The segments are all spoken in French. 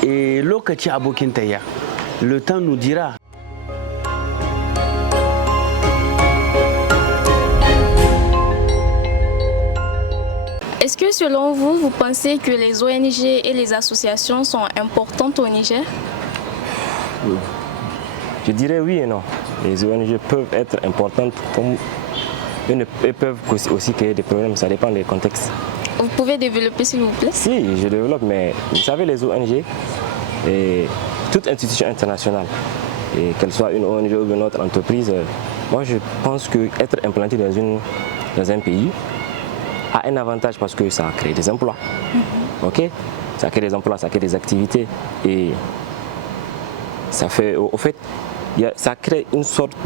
shi lokaci abokin tayya. Le temps nous dira. Est-ce que selon vous, vous pensez que les ONG et les associations sont importantes au Niger? Je dirais oui et non. Les ONG peuvent être importantes comme elles peuvent aussi créer des problèmes, ça dépend des contextes. Vous pouvez développer s'il vous plaît? Si, je développe, mais vous savez les ONG, et toute institution internationale, et qu'elle soit une ONG ou une autre entreprise, moi je pense qu'être implanté dans un pays a un avantage parce que ça crée des emplois. Ok, ça crée des emplois, ça crée des activités et ça fait, au fait, ça crée une sorte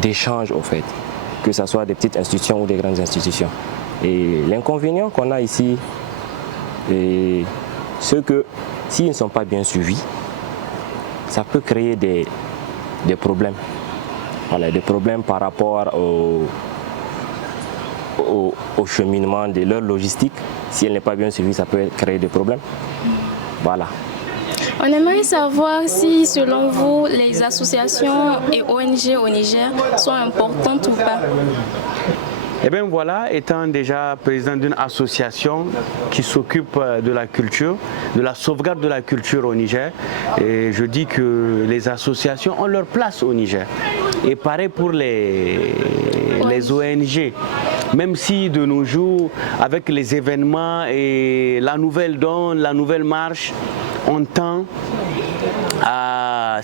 d'échange au fait, que ce soit des petites institutions ou des grandes institutions. Et l'inconvénient qu'on a ici, c'est que s'ils ne sont pas bien suivis, ça peut créer des problèmes. Voilà, des problèmes par rapport au cheminement de leur logistique. Si elle n'est pas bien suivie, ça peut créer des problèmes. Voilà. On aimerait savoir si, selon vous, les associations et ONG au Niger sont importantes ou pas. Eh bien voilà, étant déjà président d'une association qui s'occupe de la culture, de la sauvegarde de la culture au Niger, et je dis que les associations ont leur place au Niger. Et pareil pour les ONG. Même si de nos jours, avec les événements et la nouvelle donne, la nouvelle marche, on tend à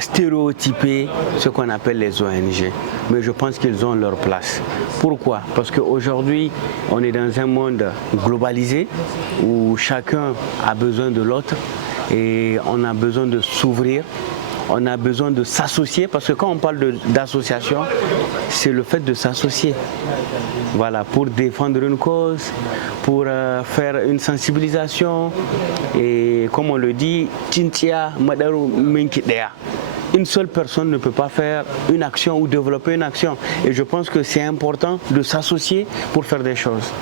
stéréotyper ce qu'on appelle les ONG. Mais je pense qu'ils ont leur place. Pourquoi? Parce qu'aujourd'hui, on est dans un monde globalisé où chacun a besoin de l'autre et on a besoin de s'ouvrir. On a besoin de s'associer parce que quand on parle d'association, c'est le fait de s'associer. Voilà, pour défendre une cause, pour faire une sensibilisation et comme on le dit, Tintia Madaru Minkidea. Une seule personne ne peut pas faire une action ou développer une action. Et je pense que c'est important de s'associer pour faire des choses.